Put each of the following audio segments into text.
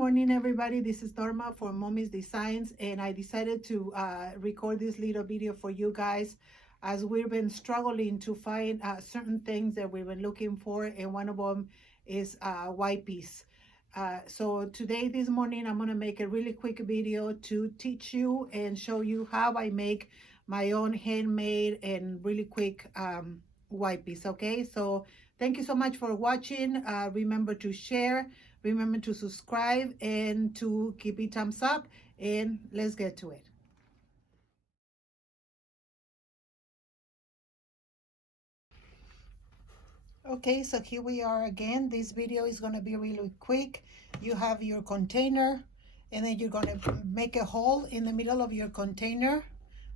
Morning, everybody. This is Norma for Mommy's Designs, and I decided to record this little video for you guys as we've been struggling to find certain things that we've been looking for, and one of them is wipes. So today, this morning, I'm going to make a really quick video to teach you and show you how I make my own handmade and really quick wipes. Okay, so thank you so much for watching. Remember to share. Remember to subscribe and to keep it thumbs up, and let's get to it. Okay, so here we are again. This video is going to be really quick. You have your container, and then you're going to make a hole in the middle of your container.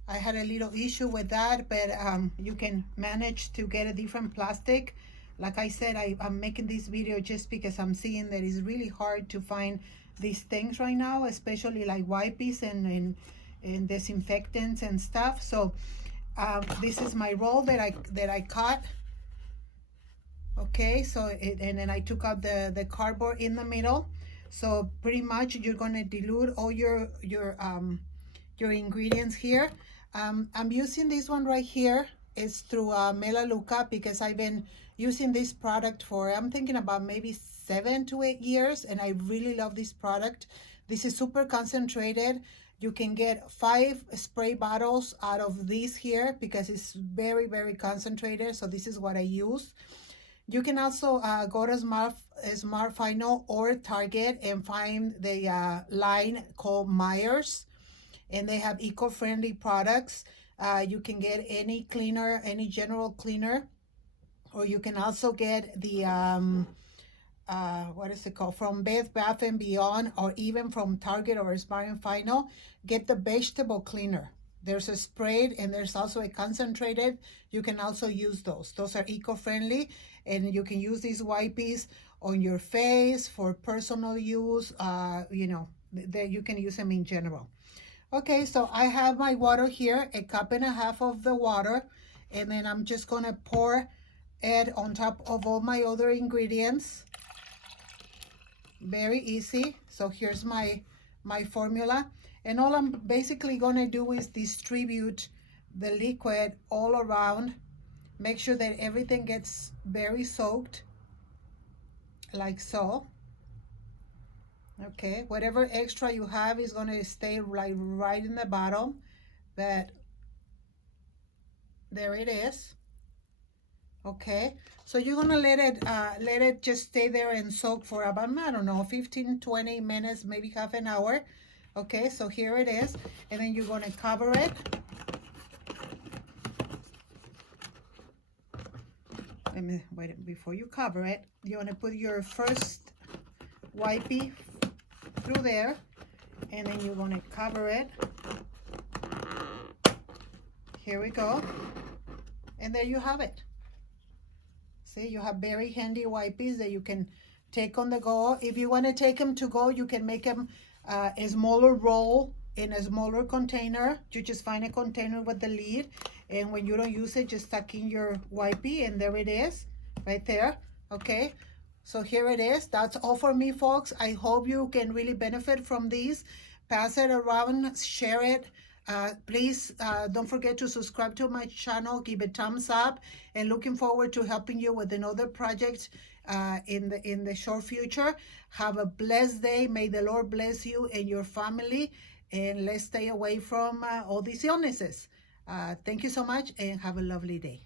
I had a little issue with that, but you can manage to get a different plastic. Like I said, I'm making this video just because I'm seeing that it's really hard to find these things right now, especially like wipes and disinfectants and stuff. So this is my roll that I cut. Okay, so and then I took out the cardboard in the middle. So pretty much you're gonna dilute all your ingredients here. I'm using this one right here. It's through Melaleuca, because I've been using this product for, I'm thinking about maybe 7 to 8 years, and I really love this product. This is super concentrated. You can get 5 spray bottles out of this here because it's very, very concentrated. So this is what I use. You can also go to Smart Final or Target and find the line called Myers, and they have eco-friendly products. You can get any cleaner, any general cleaner, or you can also get the what is it called, from Bed Bath & Beyond, or even from Target or Smart & Final. Get the vegetable cleaner. There's a sprayed and there's also a concentrated. You can also use those. Those are eco-friendly, and you can use these wipes on your face for personal use. You know, you can use them in general. Okay, so I have my water here, 1.5 cups of the water, and then I'm just gonna pour it on top of all my other ingredients. Very easy. So here's my formula, and all I'm basically gonna do is distribute the liquid all around. Make sure that everything gets very soaked, like so. Okay, whatever extra you have is going to stay right in the bottom, but there it is. Okay, so you're going to let it just stay there and soak for about, I don't know, 15-20 minutes, maybe half an hour. Okay, so here it is, and then you're going to cover it. Let me wait. Before you cover it, you want to put your first wipey through there, and then you're going to cover it. Here we go, and there you have it. See, you have very handy wipes that you can take on the go. If you want to take them to go, you can make them a smaller roll in a smaller container. You just find a container with the lid, and when you don't use it, just tuck in your wipey, and there it is right there. Okay, so here it is. That's all for me, folks. I hope you can really benefit from these. Pass it around, share it. Please don't forget to subscribe to my channel, give it thumbs up, and looking forward to helping you with another project in the short future. Have a blessed day. May the Lord bless you and your family, and let's stay away from all these illnesses. Thank you so much, and have a lovely day.